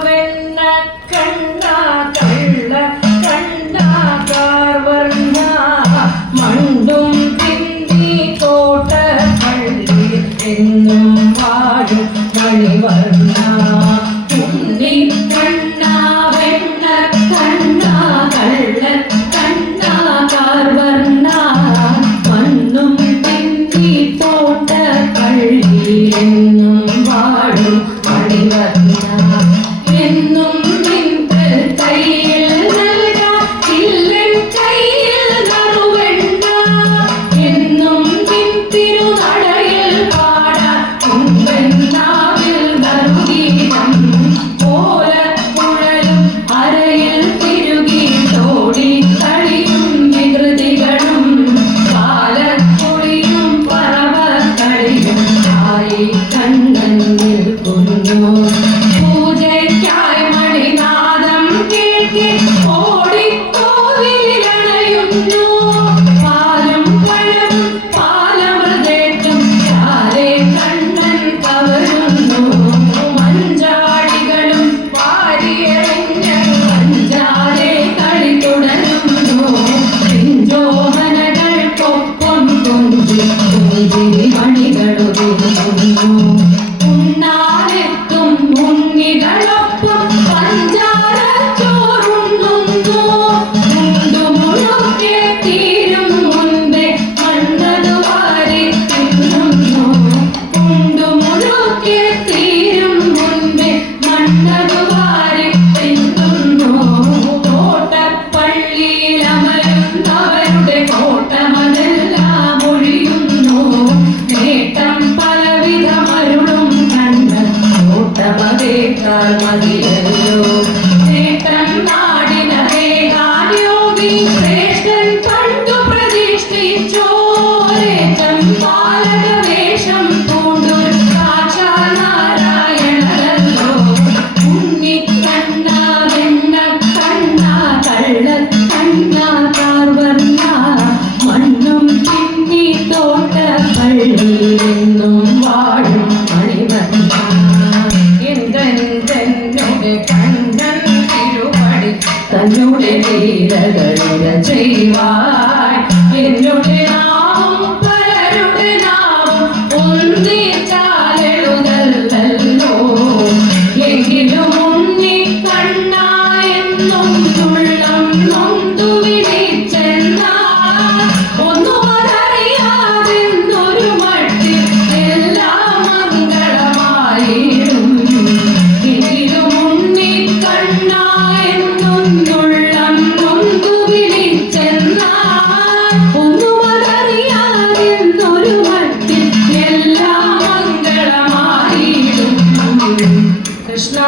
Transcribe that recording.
വെണ്ണ കണ്ണ കള്ള കണ്ണ കാർവർണ്ണ മണ്ടും തിന്നി കോട്ട പള്ളി എന്നും വാഴും മണിവർണ്ണ ഉണ്ണി കണ്ണ വെണ്ണ കണ്ണ കള്ള കണ്ണ കാർവർണ്ണ മണ്ണും തിന്നി കോട്ട പള്ളി എന്നും വാഴും മണിവർണ്ണ എന്നും നിന്റെ കയ്യിൽ നൽകാം ഇല്ലൻ കയ്യിൽ നറുവെണ്ണ എന്നും നിൻ തിരുനടയിൽ പാടാം കുമ്പെന്നാവിൽ നറുഗീതം പോലെ കുഴലും അരയിൽ തിരുകി തോടി കളിയും വികൃതികളും പാലക്കുളിയും പറവ കളിയും ആയി കണ്ണൻ നിൽക്കുന്നു പൂജയ്ക്കായി മണിനാദം കേൾക്കെ ഓടിക്കോവിലണയുന്നു പാലും പഴവും പാലമൃതേറ്റും ചാരെ കണ്ണൻ കവരുന്നു മഞ്ചാടികളും വാരിയെറിഞ്ഞ പഞ്ചാരെ കളി തുടരുന്നു പിഞ്ചോമനകൾക്കൊപ്പം കൊഞ്ചി കുഞ്ചിരി മണികളൊതുങ്ങുന്നു ഉണ്ണാനെത്തും ഉണ്ണികളൊപ്പം പഞ്ചാര ചോറുണ്ണുന്നു മുണ്ടുമുഴുക്കെ തീരും മുൻപേ മണ്ണതു വാരി തിന്നുന്നു മുണ്ടുമുഴുക്കെ തീരും മുൻപേ മണ്ണതു വാരി തിന്നുന്നു കോട്ടപ്പള്ളിയിൽ അമരുന്നവരുടെ കോട്ടമതെല്ലാം ഒഴിയുന്നു നേട്ടം പലവിധമരുളും കണ്ണ് കോട്ടമതേക്കാൾ മതിയല്ലോ നേട്ടം നാടിനേകാൻ യോഗി ശ്രേഷ്ഠൻ പണ്ടു പ്രതിഷ്ഠിച്ചോരേറ്റം പാലകവേഷം പൂണ്ടൊരു സാക്ഷാൽ നാരായണനല്ലോ ഉണ്ണിക്കണ്ണ വെണ്ണ കണ്ണ കള്ള കണ്ണ കാർവർണ്ണ മണ്ണും തിന്നി തോട്ട പള്ളിയെന്നും വാഴും മണിവർണ്ണ എന്തെന്റെ കണ്ണൻ തിരുവടി തന്നുടെ ലീലകളുടെ ചെയ്യുവാൻ എന്നുടെ നാവും പലരുടെ നാവും ഒന്നിച്ചാലെഴുതല്ലോ എങ്കിലും ഉണ്ണി കണ്ണ എന്നും തുള്ളം നൊന്തു വിളിച്ചെന്നാൽ ഒന്നും അതറിയാതെന്നൊരു മട്ടിൽ എല്ലാം മംഗളമായിടും എങ്കിലും ഉണ്ണി കണ്ണ എന്നും തുള്ളം നൊന്തു വിളിച്ചെന്നാൽ ഒന്നും അതറിയാതെന്നൊരു മട്ടിൽ എല്ലാം മംഗളമായിടും കൃഷ്ണ